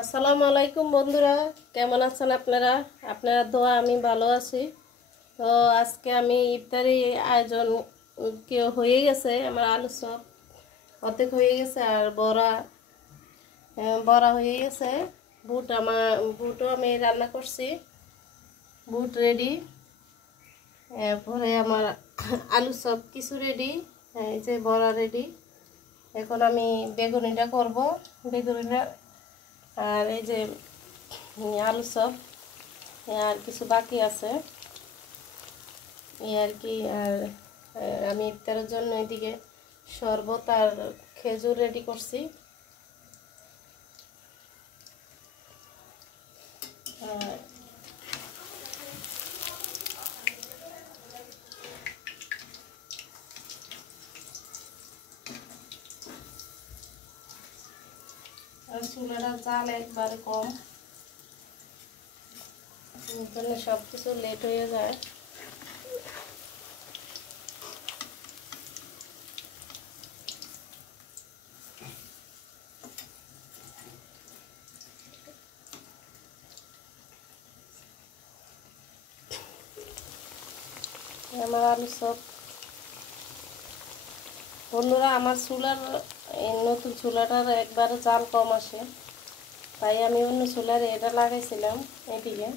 আসসালামু আলাইকুম বন্ধুরা, কেমন আছেন আপনারা? আপনারা দোয়া আমি ভালো আছি। তো আজকে আমি ইফতারি আয়োজন হয়ে গেছে। আমার আলু চপ অর্ধেক হয়ে গেছে আর বড়া বড়া হয়ে গেছে। বুটও আমি রান্না করছি, বুট রেডি। এরপরে আমার আলু চপ কিছু রেডি, এই যে বড়া রেডি। এখন আমি বেগুনিটা করব, বেগুনিটা। আর এই যে আলু চপ আর কিছু বাকি আছে এই আর কি। আর আমি ইফতারের জন্য এদিকে শরবত আর খেজুর রেডি করছি। আর চুলাটা জাল একবারে কম, এই জন্য সব কিছু লেট হয়ে যায়। আমার আলু চপ বন্ধুরা, আমার চুলার এই নতুন চুলাটার একবারে জাল কম আসে, তাই আমি অন্য চুলার এটা লাগাইছিলাম এদিকে।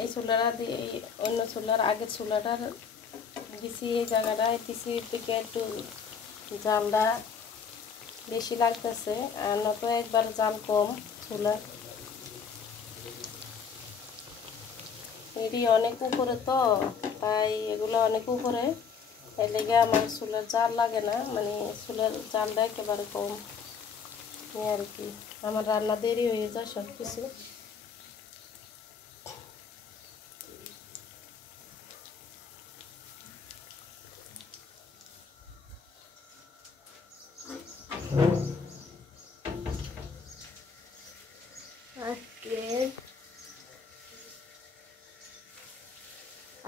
এই চুলাটা দিয়ে অন্য চুলার আগের চুলাটার দিছি, এই জায়গাটায় দিছি থেকে একটু জালটা বেশি লাগতেছে, আর নত একবার জাল কম চুলার। এটি অনেক উপরে তো, তাই এগুলো অনেক উপরে, এই লেগে আমার চুলার জাল লাগে না, মানে চুলার জালটা একেবারে কম আর কি। আমার রান্না দেরি হয়ে যায় সব কিছু।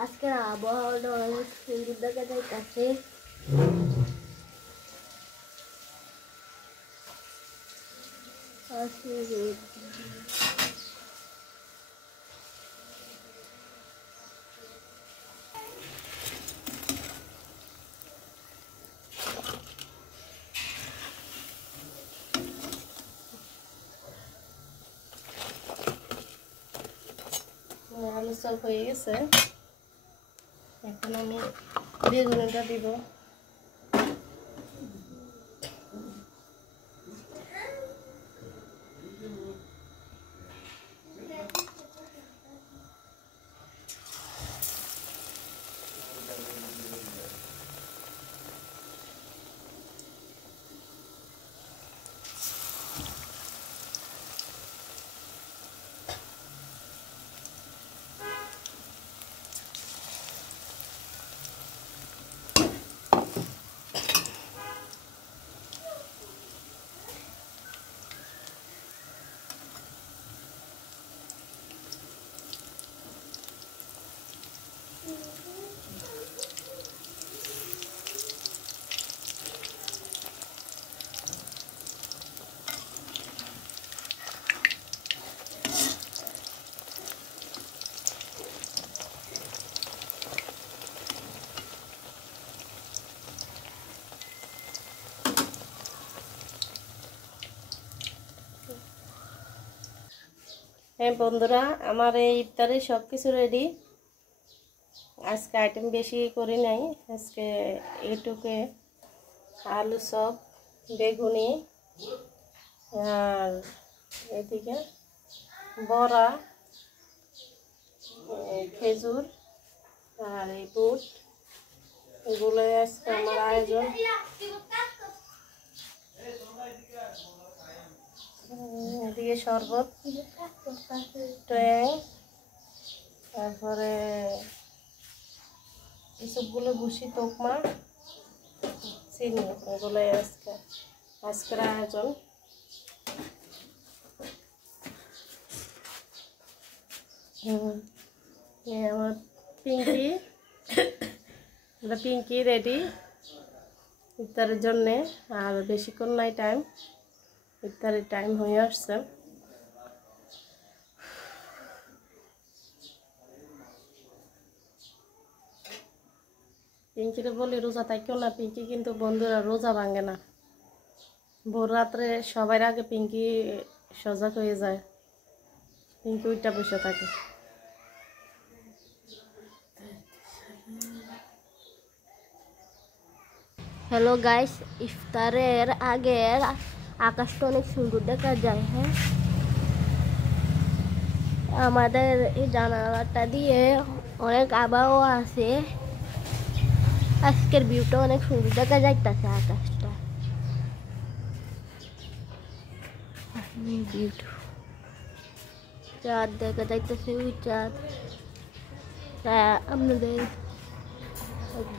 আজকের আবহাওয়াটা অনেক সুন্দর দেখা যাইতেছে। আলু চপ হয়ে গেছে, এখন আমি বেগুনিটা দিব। হ্যাঁ বন্ধুরা, আমার এই ইফতারে সব কিছু রেডি। আজকে আইটেম বেশি করি নাই, আজকে এইটুকে আলু চপ, বেগুনি, আর এদিকে বড়া, খেজুর আর এই বুট, এগুলোই আজকে আমার আয়োজন। এদিকে শরবত, ট্যাং, তারপরে এসবগুলো ভুসি, তোকমা, চিনি, এগুলোই আজকের আয়োজন। আমার পিঙ্কি রেডি ইফতারের জন্যে, আর বেশিক্ষণ নাই টাইম। ইফতারের টাইম হয়ে আসছে। পিঙ্কিরে বলি রোজা থাকেও না, পিঙ্কি কিন্তু বন্ধুরা রোজা ভাঙে না। ভোর রাত্রে সবার আগে পিঙ্কি সজাগ হয়ে যায়, পিঙ্কি ওইটা বসে থাকে। হ্যালো গাইস, ইফতারের আগের আকাশটা অনেক সুন্দর দেখা যায়। হ্যাঁ, আমাদের এই জানালাটা দিয়ে অনেক আবহাওয়া আছে। আজকের ভিউটা অনেক সুন্দর দেখা যাইতেছে, আকাশটা চাঁদ দেখা যাইতেছে, ওই চাঁদ। আপনাদের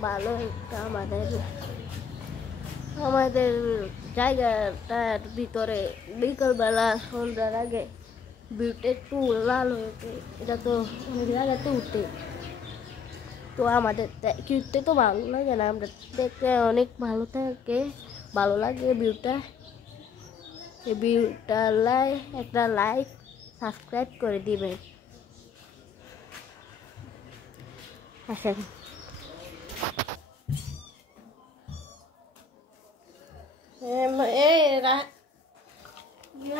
ভালো একটা আমাদের জায়গাটার ভিতরে বিকালবেলা সন্ধ্যার আগে ভিউটা একটু লাল হয়েছে। এটা তো অনেক জায়গাতে উঠে, তো আমাদের কিনতে তো ভালো লাগে না, আমরা দেখতে অনেক ভালো থাকে, ভালো লাগে ভিউটা। এই ভিউটা একটা লাইক সাবস্ক্রাইব করে দিবেন। আসেন। এই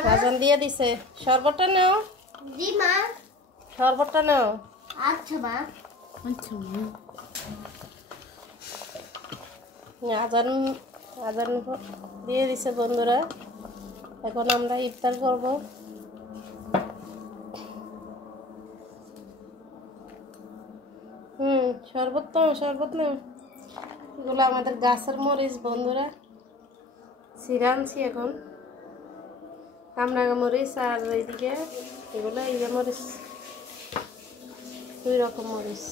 রাজন দিয়ে দিছে, শরবতটা নাও। জি মা। শরবতটা নাও। আচ্ছা মা। আচ্ছা মা। আজান আজান দিয়ে দিছে বন্ধুরা, এখন আমরা ইফতার করব। শরবত তো শরবত নাও। এগুলো আমাদের গাছের মরিচ বন্ধুরা, সিরা আনছি এখন। কামরাঙা মরিচ আর এইদিকে এগুলো এই যে মরিচ, 2 রকম মরিচ।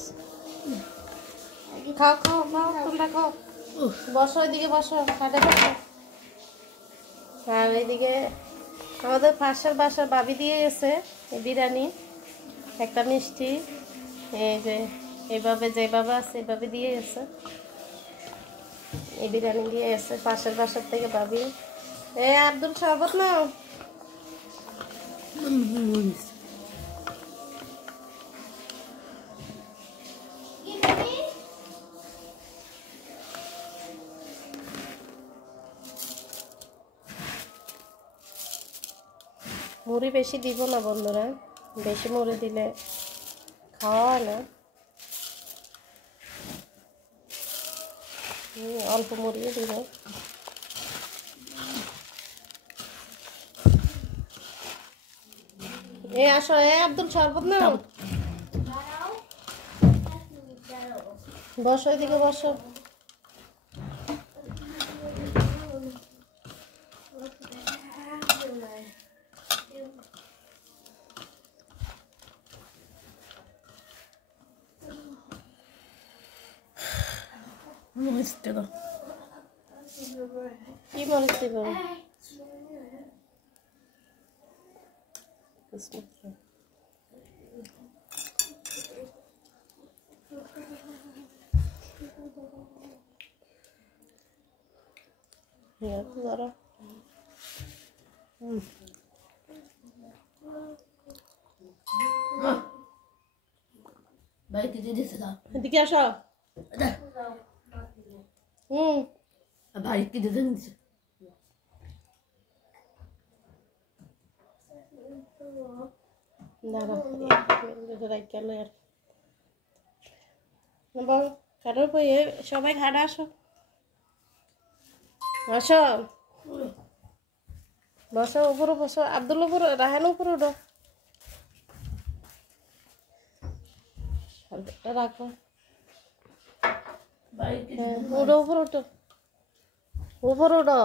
খাও খাও খাও, তোমরা খাও। বসো, ওইদিকে বসো, খাটে বসো। আর এইদিকে আমাদের পাশের বাসার ভাবি দিয়ে গেছে বিরিয়ানি, একটা মিষ্টি, এই যে এইভাবে যেভাবে আছে এইভাবে দিয়ে গেছে। এই বিরিয়ানি দিয়ে গেছে পাশের বাসার থেকে ভাবি। আব্দুল শরবত নাও। মুড়ি বেশি দিব না বন্ধুরা, বেশি মুড়ি দিলে খাওয়া হয় না। অল্প মুড়িও দিব। আসো, আব্দুল শরবত নাও। বসো, এদিকে বসো। কি মরিচ দিব? ধরো। এদিকে আসো। ভাই কি দিতে নিচ্ছে? সবাই খাড়া আসো, আসো বসো, উপরে বসো। আব্দুল উপর, রাহান উপরে উঠো। রাখো, উঠো, উপরে উঠো, উপরে উঠো।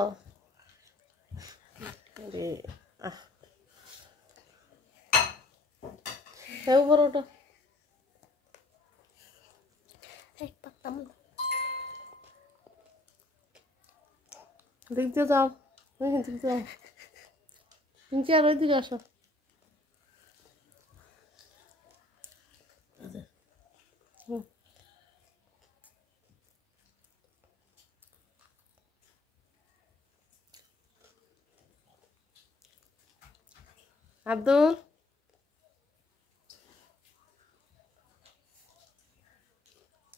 উপরে উঠো। দেখতে যাও, দেখতে যাও। তুমি আর ওইদিকে আসো। আব্দুল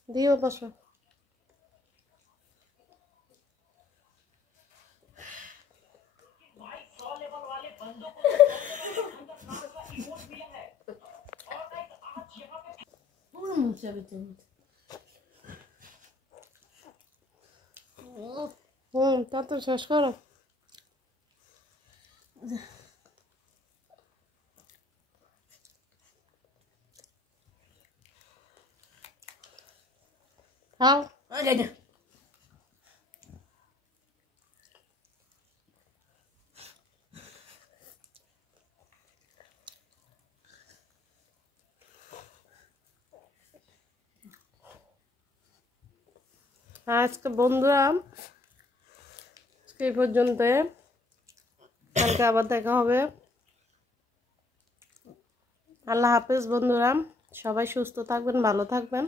দিও বসো। পুরো মুছে বেঁচে তত শেষ করো। খাও। আচ্ছা আজকে বন্ধুরা আজকে এই পর্যন্ত, কালকে আবার দেখা হবে। আল্লাহ হাফেজ বন্ধুরা, সবাই সুস্থ থাকবেন, ভালো থাকবেন।